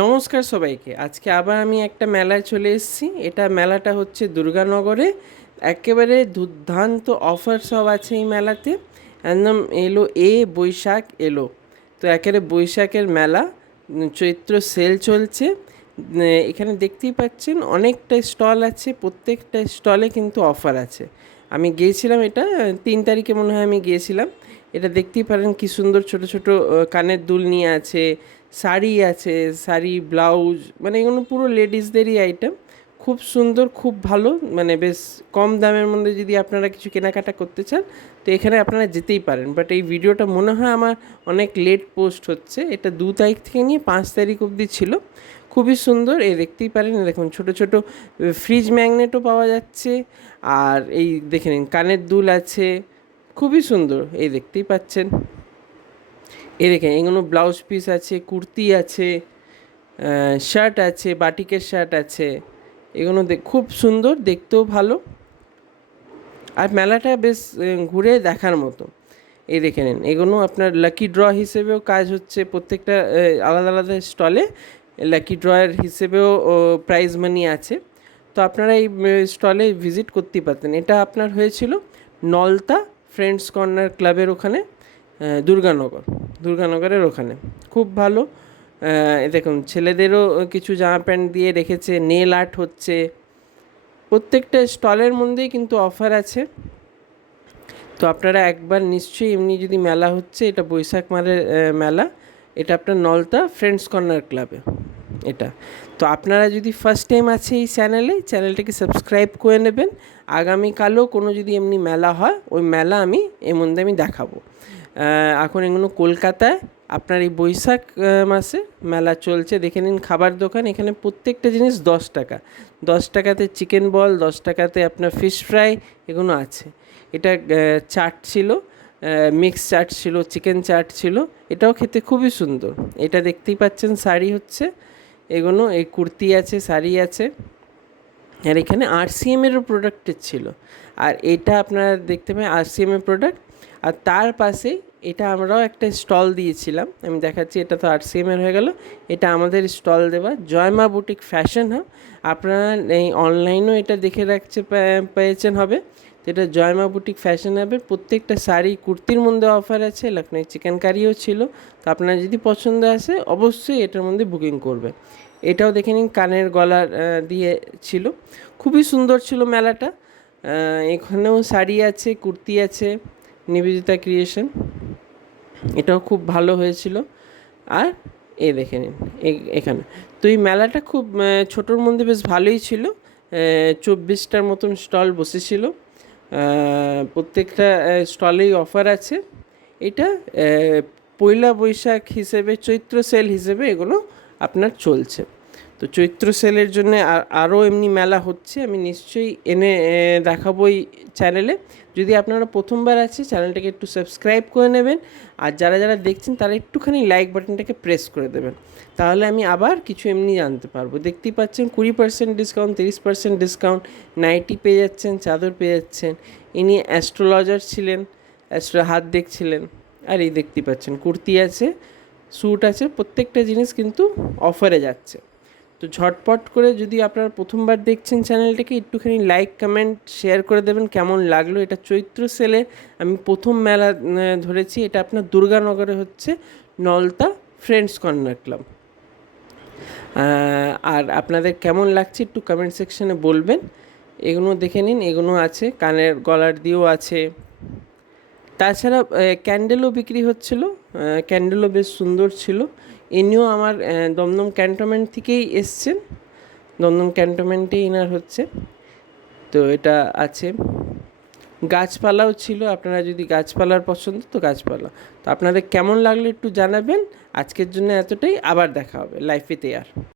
নমস্কার সবাইকে। আজকে আবার আমি একটা মেলায় চলে এসেছি। এটা মেলাটা হচ্ছে দুর্গানগরে। একেবারে দুর্দান্ত অফার সব আছে এই মেলাতে। একদম এলো বৈশাখ এলো, তো একেবারে বৈশাখের মেলা। চৈত্র সেল চলছে। এখানে দেখতেই পাচ্ছেন অনেকটা স্টল আছে, প্রত্যেকটা স্টলে কিন্তু অফার আছে। আমি গিয়েছিলাম, এটা 3 তারিখে মনে হয় আমি গিয়েছিলাম। এটা দেখতেই পারেন কি সুন্দর ছোট ছোট কানের দুল নিয়ে আছে, শাড়ি আছে, শাড়ি ব্লাউজ, মানে এগুলো পুরো লেডিসদেরই আইটেম। খুব সুন্দর, খুব ভালো, মানে বেশ কম দামের মধ্যে যদি আপনারা কিছু কেনাকাটা করতে চান তো এখানে আপনারা যেতেই পারেন। বাট এই ভিডিওটা মনে হয় আমার অনেক লেট পোস্ট হচ্ছে। এটা 2 তারিখ থেকে নিয়ে 5 তারিখ অবধি ছিল। খুবই সুন্দর, এই দেখতেই পারেন। দেখুন ছোট ছোট ফ্রিজ ম্যাগনেটও পাওয়া যাচ্ছে। আর এই দেখে নিন কানের দুল আছে, খুবই সুন্দর, এই দেখতেই পাচ্ছেন। এই দেখেন এগুলো ব্লাউজ পিস আছে, কুর্তি আছে, শার্ট আছে, বাটিকের শার্ট আছে। এগুলো খুব সুন্দর, দেখতেও ভালো। আর মেলাটা বেশ ঘুরে দেখার মতো। এই দেখে নিন, এগুলো আপনার লাকি ড্র হিসেবেও কাজ হচ্ছে। প্রত্যেকটা আলাদা আলাদা স্টলে লাকি ড্রয়ের হিসেবেও প্রাইজ মানি আছে। তো আপনারা এই স্টলে ভিজিট করতেই পারতেন। এটা আপনার হয়েছিল নলতা ফ্রেন্ডস কর্নার ক্লাবের ওখানে, দুর্গানগরের ওখানে। খুব ভালো। দেখুন ছেলেদেরও কিছু জামা প্যান্ট দিয়ে রেখেছে, নেল আর্ট হচ্ছে। প্রত্যেকটা স্টলের মধ্যেই কিন্তু অফার আছে। তো আপনারা একবার নিশ্চয়ই, এমনি যদি মেলা হচ্ছে, এটা বৈশাখ মাসের মেলা, এটা আপনার নলতা ফ্রেন্ডস কর্নার ক্লাবে এটা। তো আপনারা যদি ফার্স্ট টাইম আছে এই চ্যানেলটাকে সাবস্ক্রাইব করে নেবেন। আগামীকালও কোনো যদি এমনি মেলা হয়, ওই মেলা এর মধ্যে আমি দেখাবো। এখন এগুলো কলকাতায় আপনার এই বৈশাখ মাসে মেলা চলছে। দেখে নিন খাবার দোকান, এখানে প্রত্যেকটা জিনিস 10 টাকা। 10 টাকাতে চিকেন বল, 10 টাকাতে আপনার ফিশ ফ্রাই, এগুলো আছে। এটা চাট ছিল, মিক্স চাট ছিল, চিকেন চাট ছিল। এটাও খেতে খুবই সুন্দর। এটা দেখতেই পাচ্ছেন শাড়ি হচ্ছে, এগুলো এই কুর্তি আছে, শাড়ি আছে। আর এখানে আরসিএমেরও প্রোডাক্টের ছিল। আর এটা আপনারা দেখতে পাবেন আরসিএমের প্রোডাক্ট। আর তার পাশে এটা আমরাও একটা স্টল দিয়েছিলাম, আমি দেখাচ্ছি। এটা তো আরসিএমের হয়ে গেল, এটা আমাদের স্টল দেওয়া জয়মা বুটিক ফ্যাশন হাব। আপনারা এই অনলাইনেও এটা দেখে রাখতে পেয়েছেন হবে। তো এটা জয়মা বুটিক ফ্যাশন হাবের প্রত্যেকটা শাড়ি কুর্তির মধ্যে অফার আছে। লখনৌ চিকেন কারিও ছিল। তো আপনার যদি পছন্দ আসে অবশ্যই এটার মধ্যে বুকিং করবে। এটাও দেখে নিন কানের গলার দিয়ে ছিল, খুবই সুন্দর ছিল মেলাটা। এখানেও শাড়ি আছে, কুর্তি আছে, নিবেদিতা ক্রিয়েশন, এটাও খুব ভালো হয়েছিল। আর দেখে নিন এখানে। তো এই মেলাটা খুব ছোটোর মধ্যে বেশ ভালোই ছিল। 24টার মতন স্টল বসেছিল। প্রত্যেকটা স্টলেই অফার আছে। এটা পয়লা বৈশাখ হিসেবে, চৈত্র সেল হিসেবে এগুলো আপনার চলছে। তো চৈত্র সেলের জন্য আরও এমনি মেলা হচ্ছে, আমি নিশ্চয়ই এনে দেখাবো এই চ্যানেলে। যদি আপনারা প্রথমবার আছে, চ্যানেলটাকে একটু সাবস্ক্রাইব করে নেবেন। আর যারা যারা দেখছেন তারা একটুখানি লাইক বাটনটাকে প্রেস করে দেবেন, তাহলে আমি আবার কিছু এমনি জানতে পারবো। দেখতেই পাচ্ছেন 20% ডিসকাউন্ট, 30% ডিসকাউন্ট, নাইটি পেয়ে যাচ্ছেন, চাদর পেয়ে যাচ্ছেন। ইনি অ্যাস্ট্রোলজার ছিলেন, হাত দেখছিলেন। আর এই দেখতেই পাচ্ছেন কুর্তি আছে, স্যুট আছে, প্রত্যেকটা জিনিস কিন্তু অফারে যাচ্ছে। তো ঝটপট করে, যদি আপনারা প্রথমবার দেখছেন চ্যানেলটাকে, একটুখানি লাইক কমেন্ট শেয়ার করে দেবেন কেমন লাগলো। এটা চৈত্র সেলে আমি প্রথম মেলা ধরেছি। এটা আপনার দুর্গানগরে হচ্ছে, নলতা ফ্রেন্ডস কর্নার ক্লাব। আর আপনাদের কেমন লাগছে একটু কমেন্ট সেকশানে বলবেন। এগুলো দেখে নিন, এগুলো আছে, কানের গলার দিয়েও আছে। তাছাড়া ক্যান্ডেলও বিক্রি হচ্ছিল, ক্যান্ডেলও বেশ সুন্দর ছিল। ইনিও আমার দমদম ক্যান্টনমেন্ট থেকেই এসছেন, দমদম ক্যান্টনমেন্টেই ইনার হচ্ছে। তো এটা আছে, গাছপালাও ছিল। আপনারা যদি গাছপালার পছন্দ, তো গাছপালা। তো আপনাদের কেমন লাগলো একটু জানাবেন। আজকের জন্য এতটাই, আবার দেখা হবে লাইফ উইথ এয়ার।